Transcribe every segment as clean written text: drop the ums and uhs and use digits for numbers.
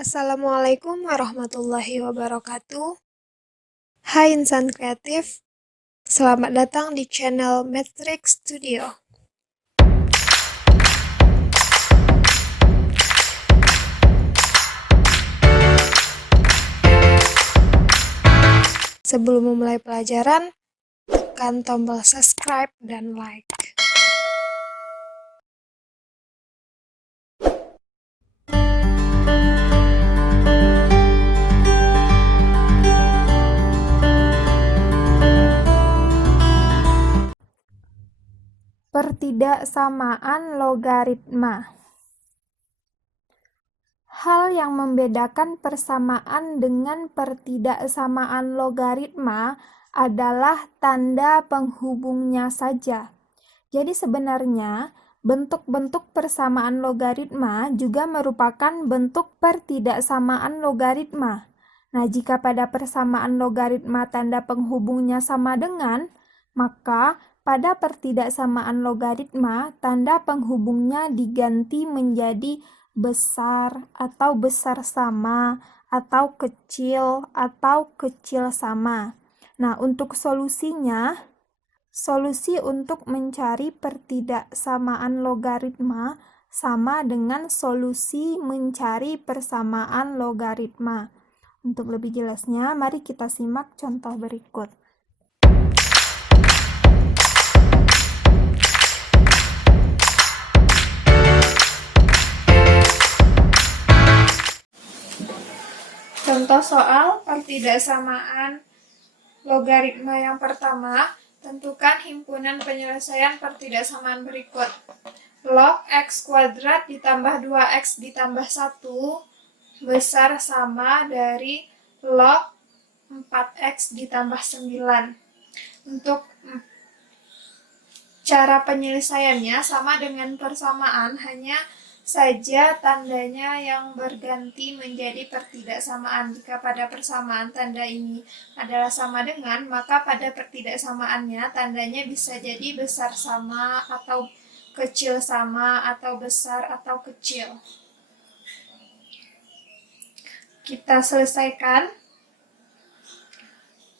Assalamualaikum warahmatullahi wabarakatuh. Hai insan kreatif, selamat datang di channel Matrix Studio. Sebelum memulai pelajaran, tekan tombol subscribe dan like. Pertidaksamaan logaritma. Hal yang membedakan persamaan dengan pertidaksamaan logaritma adalah tanda penghubungnya saja. Jadi sebenarnya, bentuk-bentuk persamaan logaritma juga merupakan bentuk pertidaksamaan logaritma. Nah, jika pada persamaan logaritma tanda penghubungnya sama dengan, maka pada pertidaksamaan logaritma tanda penghubungnya diganti menjadi besar atau besar sama atau kecil sama. Nah, untuk solusinya, solusi untuk mencari pertidaksamaan logaritma sama dengan solusi mencari persamaan logaritma. Untuk lebih jelasnya, mari kita simak contoh berikut. Contoh soal pertidaksamaan logaritma yang pertama, tentukan himpunan penyelesaian pertidaksamaan berikut. Log x kuadrat ditambah 2x ditambah 1 besar sama dari log 4x ditambah 9. Untuk cara penyelesaiannya sama dengan persamaan, hanya saja tandanya yang berganti menjadi pertidaksamaan. Jika pada persamaan tanda ini adalah sama dengan, maka pada pertidaksamaannya tandanya bisa jadi besar sama atau kecil sama atau besar atau kecil. Kita selesaikan.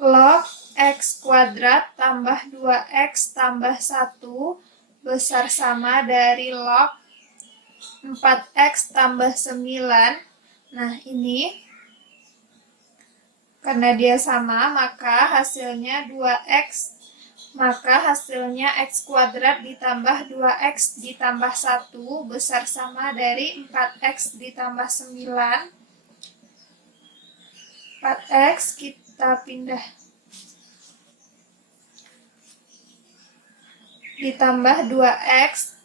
Log x kuadrat tambah 2x tambah 1 besar sama dari log 4x tambah 9. Nah, ini karena dia sama, maka hasilnya 2x. Maka hasilnya x kuadrat ditambah 2x ditambah 1 besar sama dari 4x ditambah 9. 4x kita pindah. Ditambah 2x,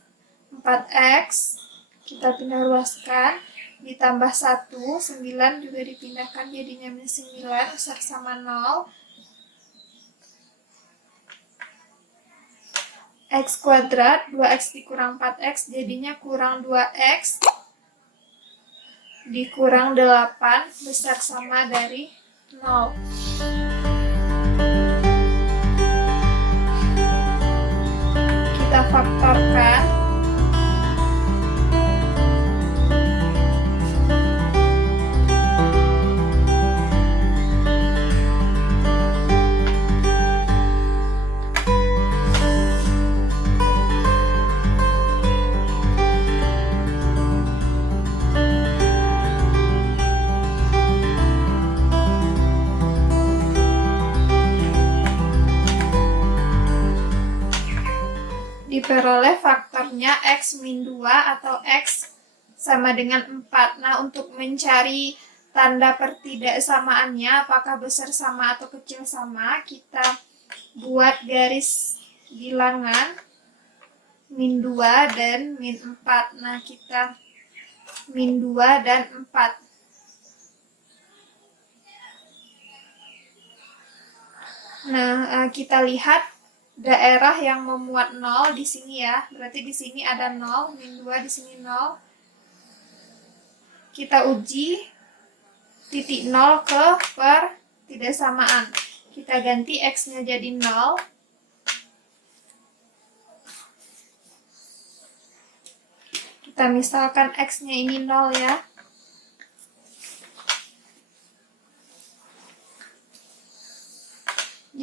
4x, kita pindah luaskan, ditambah 1, 9 juga dipindahkan jadinya minus 9, besar sama 0. X kuadrat, 2x dikurang 4x jadinya kurang 2x, dikurang 8, besar sama dari 0. Kita faktorkan. Diperoleh faktornya x min 2 atau x sama dengan 4. Nah, untuk mencari tanda pertidaksamaannya, apakah besar sama atau kecil sama, kita buat garis bilangan min 2 dan min 4. Nah, kita min 2 dan 4. Nah, kita lihat daerah yang memuat 0 di sini ya. Berarti di sini ada 0, min 2 di sini 0. Kita uji titik 0 ke pertidaksamaan. Kita ganti x-nya jadi 0. Kita misalkan x-nya ini 0 ya.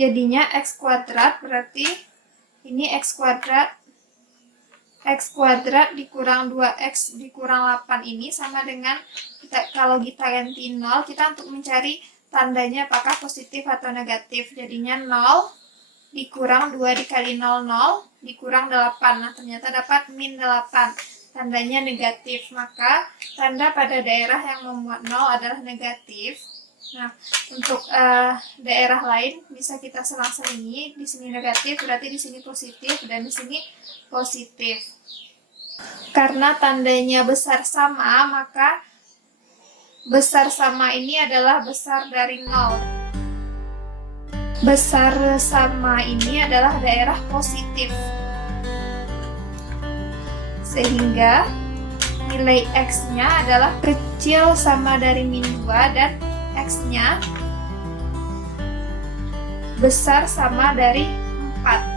Jadinya X kuadrat berarti ini X kuadrat dikurang 2X dikurang 8 ini sama dengan kalau kita ganti 0, kita untuk mencari tandanya apakah positif atau negatif. Jadinya 0 dikurang 2 dikali 0, 0 dikurang 8. Nah, ternyata dapat min 8. Tandanya negatif. Maka tanda pada daerah yang memuat 0 adalah negatif. Nah, untuk daerah lain bisa kita selang-selingi. Di sini negatif, berarti di sini positif, dan di sini positif. Karena tandanya besar sama, maka besar sama ini adalah besar dari 0. Besar sama ini adalah daerah positif. Sehingga nilai X-nya adalah kecil sama dari min 2 dan X-nya besar sama dari 4.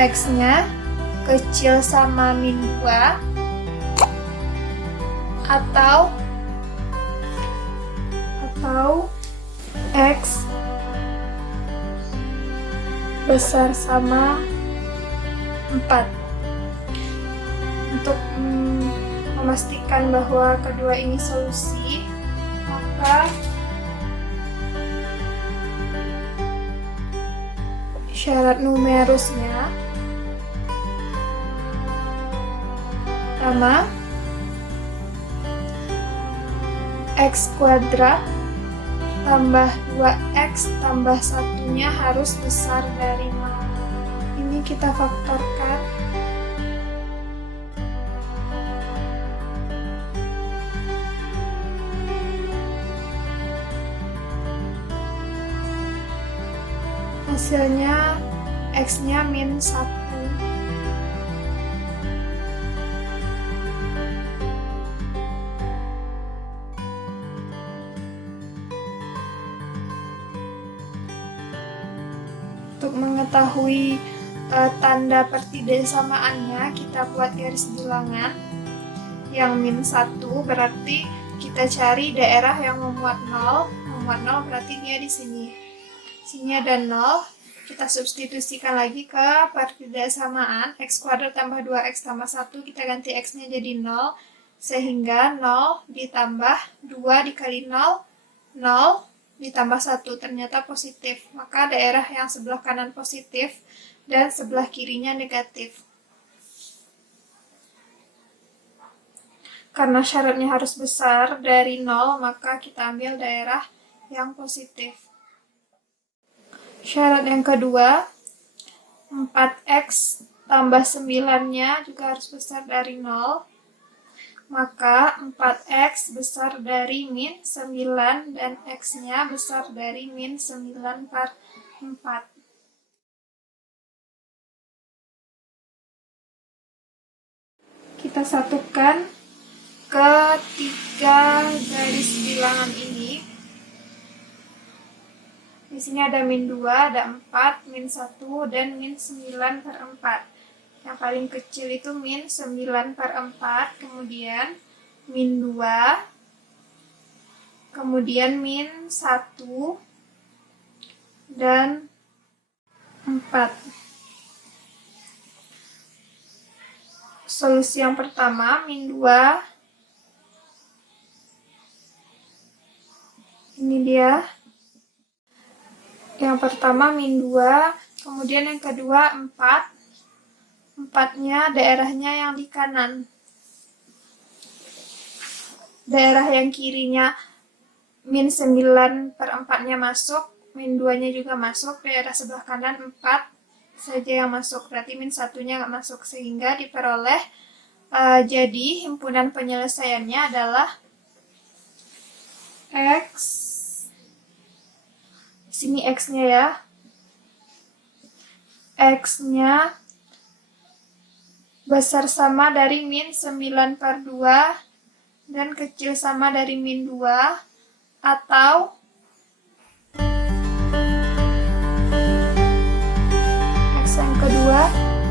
X-nya kecil sama min 2 atau X besar sama 4. Untuk memastikan bahwa kedua ini solusi, maka syarat numerusnya pertama, X kuadrat tambah 2X tambah 1-nya harus besar dari 0. Ini kita faktorkan. Hasilnya X-nya min 1. Untuk mengetahui tanda pertidaksamaannya, kita buat garis bilangan yang min 1, berarti kita cari daerah yang memuat 0. Memuat 0 berarti dia di sini. Sini ada 0. Kita substitusikan lagi ke pertidaksamaan. X kuadrat tambah 2X tambah 1, kita ganti X-nya jadi 0. Sehingga 0 ditambah 2 dikali 0, 0 ditambah 1, ternyata positif. Maka daerah yang sebelah kanan positif dan sebelah kirinya negatif. Karena syaratnya harus besar dari 0, maka kita ambil daerah yang positif. Syarat yang kedua, 4X tambah 9-nya juga harus besar dari 0. Maka 4X besar dari min 9 dan X-nya besar dari min 9 per 4. Kita satukan ke 3 garis bilangan ini. Di sini ada min 2, ada 4, min 1, dan min 9 per 4. Yang paling kecil itu min 9 per 4, kemudian min 2, kemudian min 1, dan 4. Solusi yang pertama, min 2. Ini dia. Yang pertama min 2, kemudian yang kedua 4. 4-nya daerahnya yang di kanan. Daerah yang kirinya min 9 per 4-nya masuk, min 2-nya juga masuk, daerah sebelah kanan 4 saja yang masuk, berarti min 1-nya nggak masuk, sehingga diperoleh jadi himpunan penyelesaiannya adalah X, di sini X-nya ya, X-nya besar sama dari min 9 per 2 dan kecil sama dari min 2, atau X yang kedua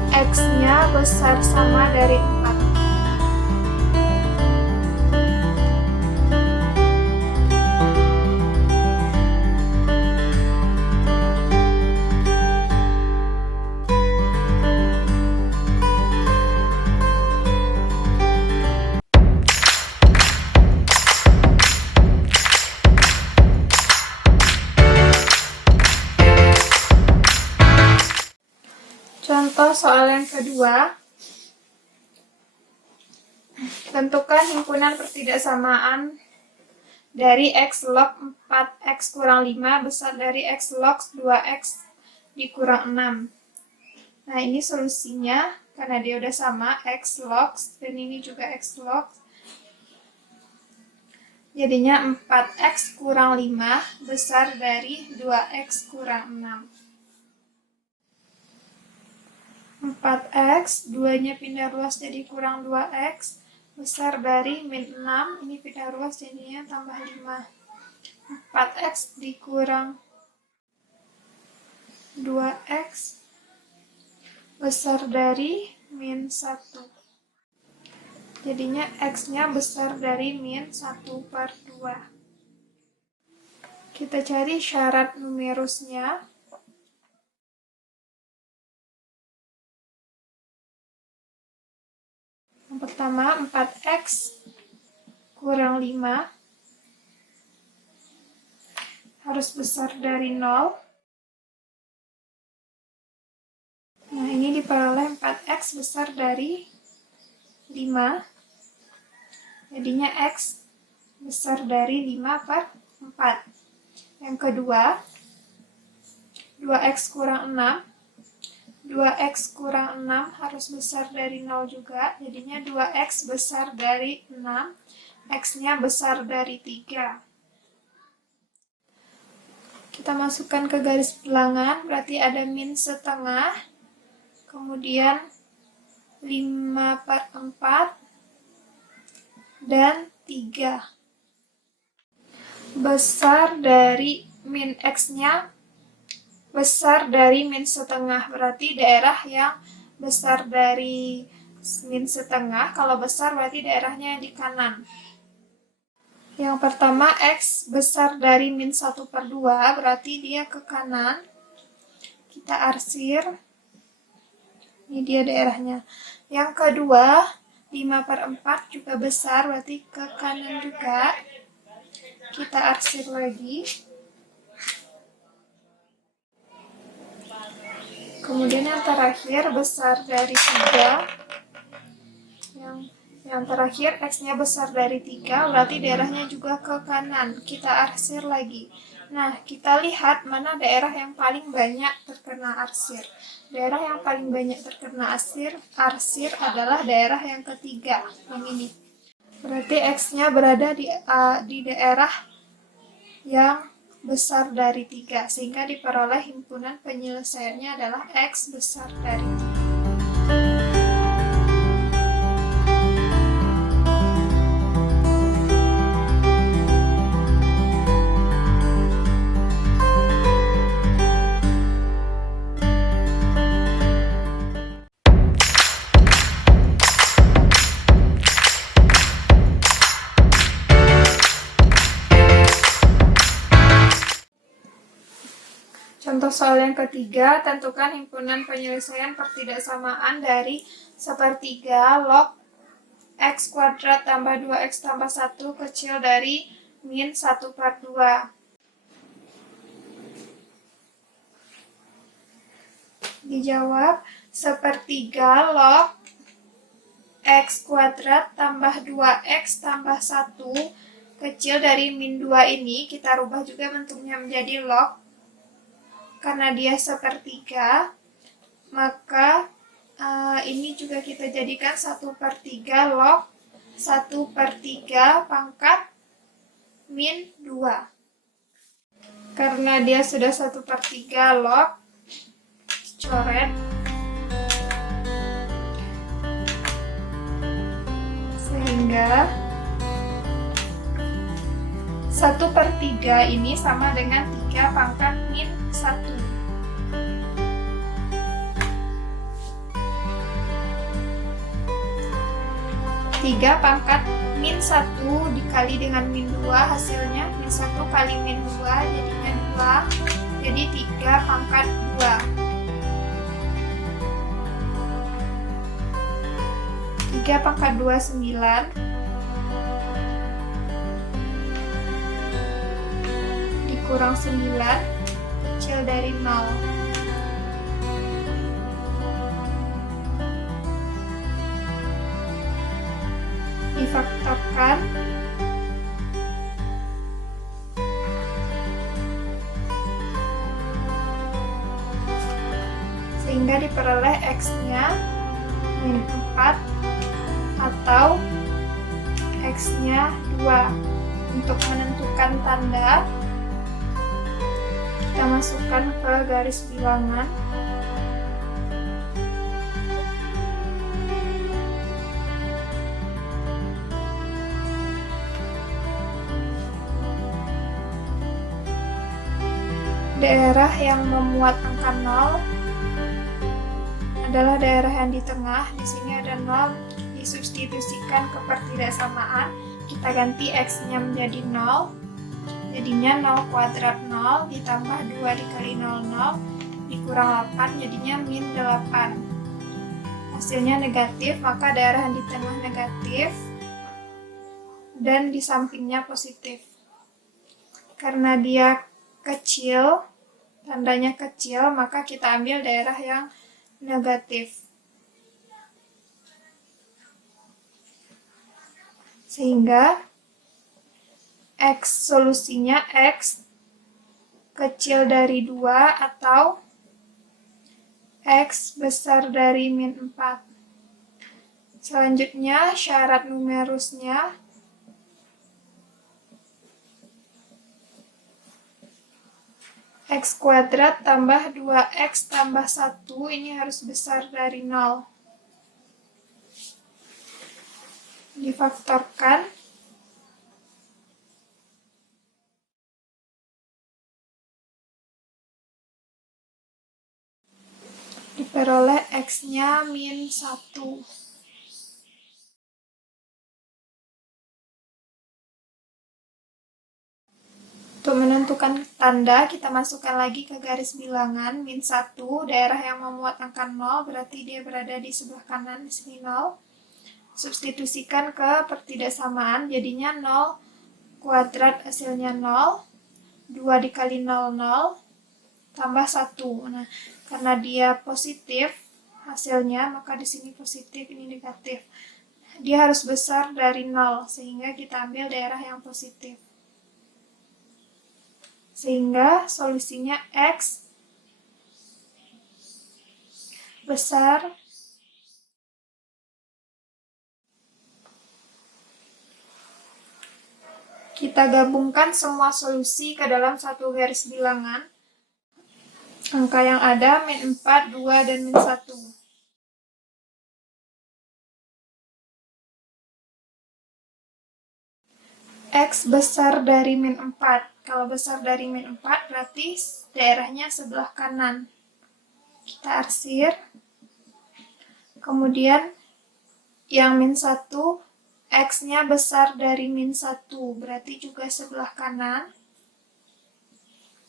X-nya besar sama dari 4. Contoh soal yang kedua, tentukan himpunan pertidaksamaan dari X log 4X kurang 5 besar dari X log 2X dikurang 6. Nah, ini solusinya, karena dia udah sama, X log, dan ini juga X log. Jadinya 4X kurang 5 besar dari 2X kurang 6. 4X, 2-nya pindah ruas jadi kurang 2X, besar dari min 6, ini pindah ruas jadinya tambah 5. 4X dikurang 2X, besar dari min 1. Jadinya X-nya besar dari min 1/2. Kita cari syarat numerusnya. Yang pertama, 4X kurang 5 harus besar dari 0. Nah, ini diperoleh 4X besar dari 5. Jadinya X besar dari 5/4. Yang kedua, 2X kurang 6. 2X kurang 6 harus besar dari 0 juga, jadinya 2X besar dari 6, X-nya besar dari 3. Kita masukkan ke garis bilangan, berarti ada min setengah, kemudian 5/4, dan 3. Besar dari min X-nya besar dari min setengah, berarti daerah yang besar dari min setengah, kalau besar berarti daerahnya di kanan. Yang pertama, X besar dari min 1/2, berarti dia ke kanan. Kita arsir, ini dia daerahnya. Yang kedua, 5/4 juga besar, berarti ke kanan juga. Kita arsir lagi. Kemudian yang terakhir besar dari 3. Yang terakhir X-nya besar dari 3, berarti daerahnya juga ke kanan. Kita arsir lagi. Nah, kita lihat mana daerah yang paling banyak terkena arsir. Daerah yang paling banyak terkena arsir adalah daerah yang ketiga, yang ini. Berarti X-nya berada di daerah yang besar dari 3, sehingga diperoleh himpunan penyelesaiannya adalah X besar dari 3. Contoh soal yang ketiga, tentukan himpunan penyelesaian pertidaksamaan dari 1/3 log X kuadrat tambah 2X tambah 1 kecil dari min 1/2. Dijawab, 1/3 log X kuadrat tambah 2X tambah 1 kecil dari min 2 ini, kita rubah juga bentuknya menjadi log. Karena dia 1/3, maka ini juga kita jadikan 1/3 log 1/3 pangkat min 2. Karena dia sudah 1/3 log, coret. Sehingga 1/3 ini sama dengan 3 pangkat min 1. 3 pangkat min 1 dikali dengan min 2, hasilnya min 1 kali min 2 jadinya 2, jadi 3 pangkat 2. 3 pangkat 2 9 dikurang 9 kecil dari 0. Difaktorkan sehingga diperoleh X-nya min 4 atau X-nya 2. Untuk menentukan tanda, kita masukkan ke garis bilangan. Daerah yang memuat angka 0 adalah daerah yang di tengah. Di sini ada 0, disubstitusikan ke pertidaksamaan. Kita ganti X-nya menjadi 0. Jadinya 0 kuadrat 0 ditambah 2 dikali 0, dikurang 8 jadinya min 8. Hasilnya negatif, maka daerah yang di tengah negatif dan di sampingnya positif. Karena dia kecil, tandanya kecil, maka kita ambil daerah yang negatif. Sehingga X solusinya X kecil dari 2 atau X besar dari min 4. Selanjutnya syarat numerusnya X kuadrat tambah 2X tambah 1 ini harus besar dari 0. Difaktorkan diperoleh X-nya min 1. Untuk menentukan tanda, kita masukkan lagi ke garis bilangan min 1, daerah yang memuat angka 0, berarti dia berada di sebelah kanan, di sini 0. Substitusikan ke pertidaksamaan, jadinya 0 kuadrat hasilnya 0, 2 dikali 0, 0, tambah 1. Nah, karena dia positif hasilnya, maka di sini positif, ini negatif. Dia harus besar dari 0, sehingga kita ambil daerah yang positif. Sehingga solusinya X besar kita gabungkan semua solusi ke dalam satu garis bilangan. Angka yang ada min 4, 2, dan min 1. X besar dari min 4. Kalau besar dari min 4 berarti daerahnya sebelah kanan. Kita arsir. Kemudian yang min 1, X-nya besar dari min 1, berarti juga sebelah kanan.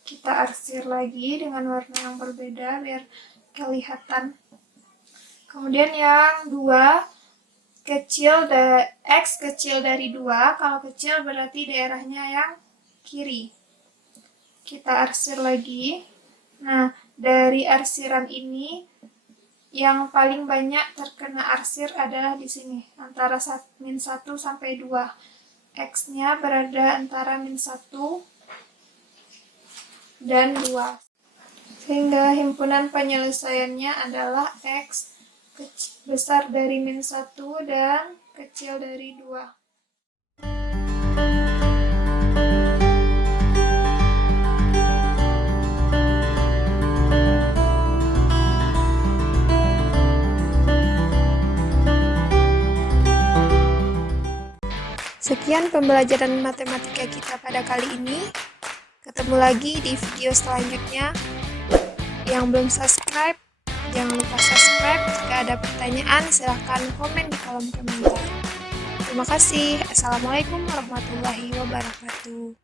Kita arsir lagi dengan warna yang berbeda biar kelihatan. Kemudian yang 2, X kecil dari 2, kalau kecil berarti daerahnya yang kiri. Kita arsir lagi. Nah, dari arsiran ini yang paling banyak terkena arsir adalah di sini, antara min 1 sampai 2. X-nya berada antara min 1 dan 2. Sehingga himpunan penyelesaiannya adalah X besar dari min 1 dan kecil dari 2. Sekian pembelajaran matematika kita pada kali ini. Ketemu lagi di video selanjutnya. Yang belum subscribe, jangan lupa subscribe. Jika ada pertanyaan, silahkan komen di kolom komentar. Terima kasih. Assalamualaikum warahmatullahi wabarakatuh.